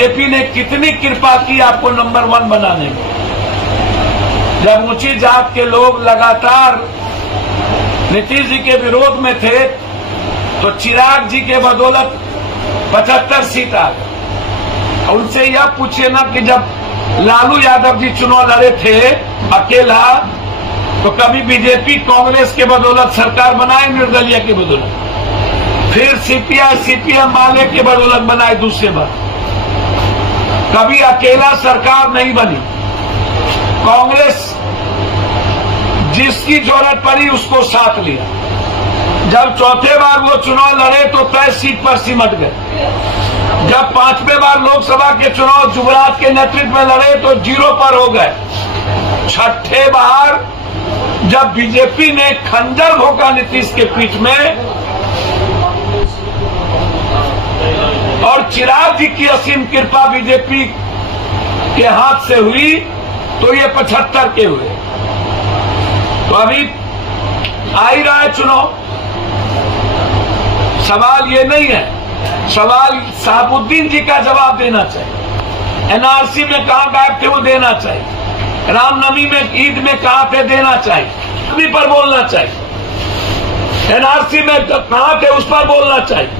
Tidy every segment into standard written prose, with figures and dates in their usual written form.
BJP ने कितनी कृपा की आपको नंबर 1 बनाने में। जब ऊंची जात के लोग लगातार नीतीश जी के विरोध में थे तो चिराग जी के बदौलत 75 सीट आ गए। उनसे यह पूछिए ना कि जब लालू यादव जी चुनाव लड़े थे अकेला तो कभी बीजेपी कांग्रेस के बदौलत सरकार बनाए, निर्दलीय के बदौलत, फिर सीपीएम माले के बदौलत बनाए दूसरे बार, कभी अकेला सरकार नहीं बनी। कांग्रेस जिसकी जरूरत पड़ी उसको साथ लिया। जब चौथे बार वो चुनाव लड़े तो 23 सीट पर सिमट गए। जब 5वें बार लोकसभा के चुनाव युवराज के नेतृत्व में लड़े तो 0 पर हो गए। 6ठे बार जब बीजेपी ने खंजर भोंका नीतीश के पीठ में और चिराग जी की असीम कृपा बीजेपी के हाथ से हुई तो ये 75 के हुए। तो अभी आ ही रहा है चुनाव। सवाल ये नहीं है, सवाल शहाबुद्दीन जी का जवाब देना चाहिए। एनआरसी में कहां गायब थे वो देना चाहिए। रामनवमी में, ईद में कहां थे देना चाहिए। अभी पर बोलना चाहिए। एनआरसी में कहां थे उस पर बोलना चाहिए।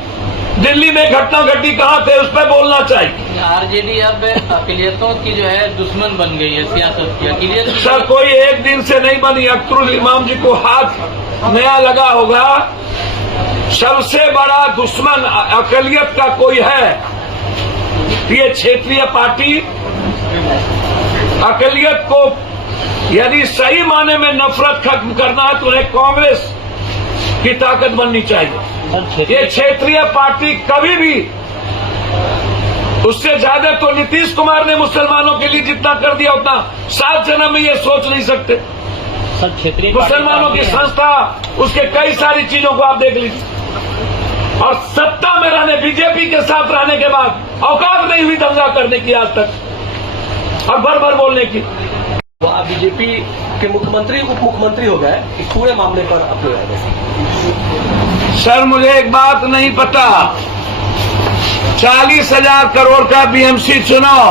दिल्ली में घटना घटी कहां थे उस पर बोलना चाहिए। आरजेडी अब अकलियतों की जो है दुश्मन बन गई है, सियासत की अकलियत। सर कोई एक दिन से नहीं बनी। अख्तरुल इमाम जी को हाथ नया लगा होगा। सबसे बड़ा दुश्मन अकलियत का कोई है ये क्षेत्रीय पार्टी। अकलियत को यदि सही माने में नफरत खत्म करना है तो उन्हें कांग्रेस की ताकत बननी चाहिए। ये क्षेत्रीय पार्टी कभी भी, उससे ज्यादा तो नीतीश कुमार ने मुसलमानों के लिए जितना कर दिया उतना 7 जन्म में ये सोच नहीं सकते। मुसलमानों की संस्था, उसके कई सारी चीजों को आप देख लीजिए। और सत्ता में रहने, बीजेपी के साथ रहने के बाद औकात नहीं हुई दंगा करने की आज तक और भर भर बोलने की। वो आप बीजेपी के मुख्यमंत्री उप मुख्यमंत्री हो गए, इस पूरे मामले पर अपने राय दें। सर मुझे एक बात नहीं पता, 40,000 करोड़ का बीएमसी चुनाव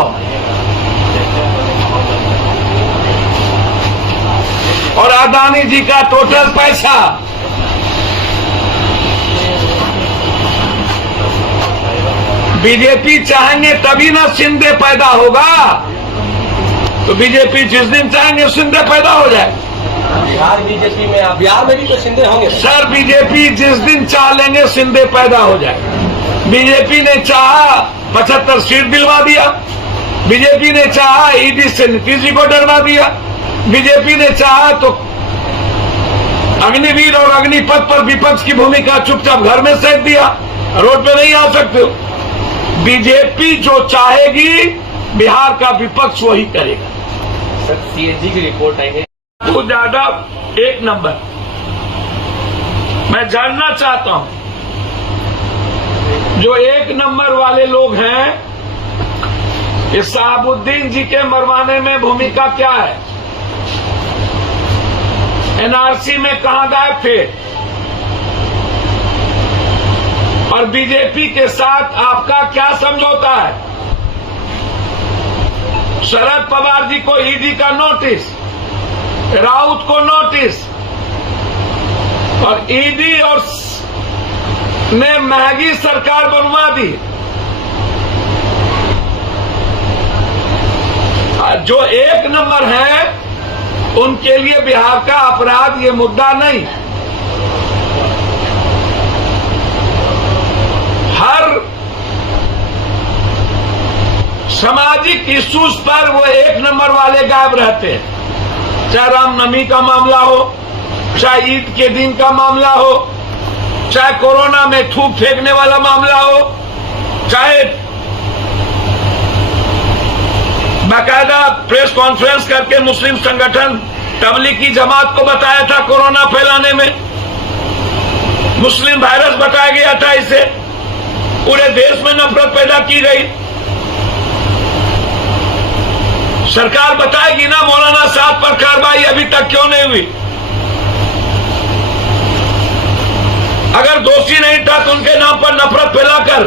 और अदानी जी का टोटल पैसा, बीजेपी चाहेंगे तभी ना शिंदे पैदा होगा। तो बीजेपी जिस दिन चाहेंगे शिंदे पैदा हो जाए। बिहार बीजेपी में, आप बिहार में भी तो शिंदे होंगे। सर बीजेपी जिस दिन चाह लेंगे शिंदे पैदा हो जाए। बीजेपी ने चाहा 75 सीट दिलवा दिया। बीजेपी ने चाहा ईडी से नीतीश जी को डरवा दिया। बीजेपी ने चाहा तो अग्निवीर और अग्निपथ पर विपक्ष की भूमिका चुपचाप घर में सेक दिया, रोड पे नहीं आ सकते हो। बीजेपी जो चाहेगी बिहार का विपक्ष वही करेगा। सर सीएजी की रिपोर्ट आई है तो ज्यादा 1 नंबर। मैं जानना चाहता हूं जो 1 नंबर वाले लोग हैं, इस शहाबुद्दीन जी के मरवाने में भूमिका क्या है? एनआरसी में कहां गायब थे? और बीजेपी के साथ आपका क्या समझौता है? शरद पवार जी को ईडी का नोटिस, राउत को नोटिस, और ईडी और ने महंगी सरकार बनवा दी। जो 1 नंबर है उनके लिए बिहार का अपराध ये मुद्दा नहीं। हर सामाजिक इश्यूज पर वो 1 नंबर वाले गायब रहते हैं। चाहे रामनवमी का मामला हो, चाहे ईद के दिन का मामला हो, चाहे कोरोना में थूक फेंकने वाला मामला हो, चाहे बाकायदा प्रेस कॉन्फ्रेंस करके मुस्लिम संगठन तबलीगी जमात को बताया था कोरोना फैलाने में, मुस्लिम वायरस बताया गया था, इसे पूरे देश में नफरत पैदा की गई। सरकार बताएगी ना मौलाना साहब पर कार्रवाई अभी तक क्यों नहीं हुई? अगर दोषी नहीं था तो उनके नाम पर नफरत फैलाकर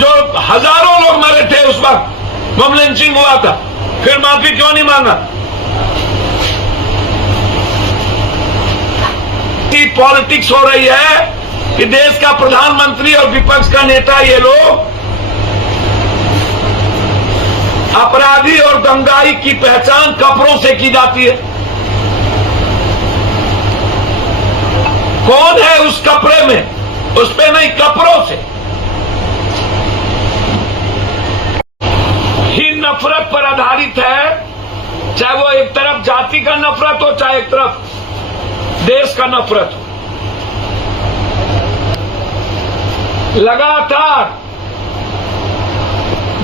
जो हजारों लोग मरे थे उस वक्त बम लिंचिंग हुआ था, फिर माफी क्यों नहीं मांगा? पॉलिटिक्स हो रही है कि देश का प्रधानमंत्री और विपक्ष का नेता ये लोग अपराधी और दंगाई की पहचान कपड़ों से की जाती है। कौन है उस कपड़े में? उस पे नहीं, कपड़ों से ही नफरत पर आधारित है, चाहे वो एक तरफ जाति का नफरत हो, चाहे एक तरफ देश का नफरत हो। लगातार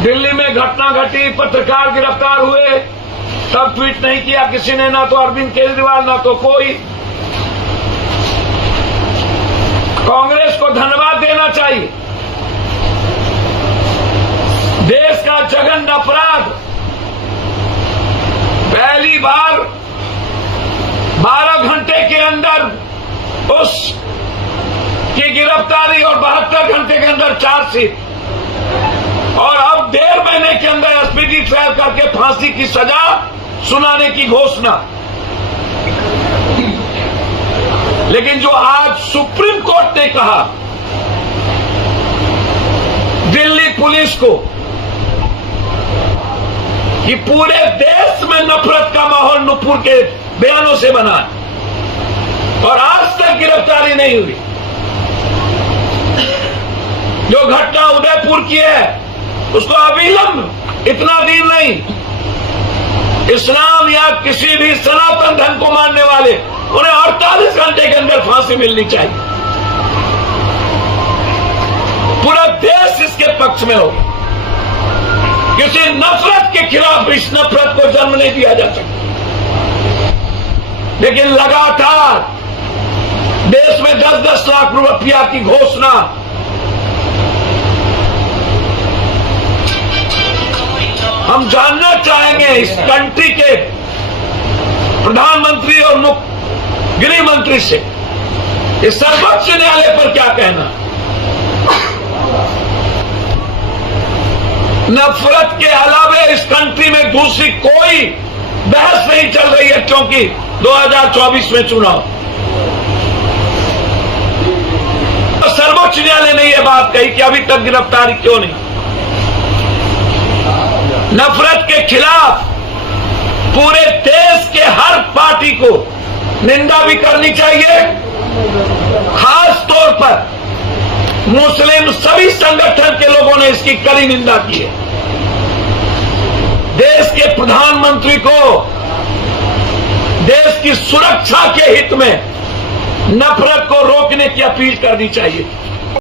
दिल्ली में घटना घटी, पत्रकार गिरफ्तार हुए, तब ट्वीट नहीं किया किसी ने, ना तो अरविंद केजरीवाल ना तो कोई। कांग्रेस को धन्यवाद देना चाहिए। देश का जघन्य अपराध पहली बार 12 घंटे के अंदर उस की गिरफ्तारी और 72 घंटे के अंदर चार्जशीट, और अब 1.5 महीने के अंदर स्पीडी ट्रायल करके फांसी की सजा सुनाने की घोषणा। लेकिन जो आज सुप्रीम कोर्ट ने कहा दिल्ली पुलिस को कि पूरे देश में नफरत का माहौल नुपुर के बयानों से बना और आज तक गिरफ्तारी नहीं हुई। जो घटना उदयपुर की है उसको अविलंब, इतना दिन नहीं, इस्लाम या किसी भी सनातन धर्म को मानने वाले उन्हें 48 घंटे के अंदर फांसी मिलनी चाहिए। पूरा देश इसके पक्ष में हो। किसी नफरत के खिलाफ इस नफरत को जन्म नहीं दिया जा सकता। लेकिन लगातार देश में 10-10 लाख रुपया की घोषणा, हम जानना चाहेंगे इस कंट्री के प्रधानमंत्री और गृह मंत्री से इस सर्वोच्च न्यायालय पर क्या कहना। नफरत के अलावा इस कंट्री में दूसरी कोई बहस नहीं चल रही है, क्योंकि 2024 में चुनाव। तो सर्वोच्च न्यायालय ने यह बात कही कि अभी तक गिरफ्तारी क्यों नहीं। नफरत के खिलाफ पूरे देश के हर पार्टी को निंदा भी करनी चाहिए। खास तौर पर मुस्लिम सभी संगठन के लोगों ने इसकी कड़ी निंदा की है। देश के प्रधानमंत्री को देश की सुरक्षा के हित में नफरत को रोकने की अपील करनी चाहिए।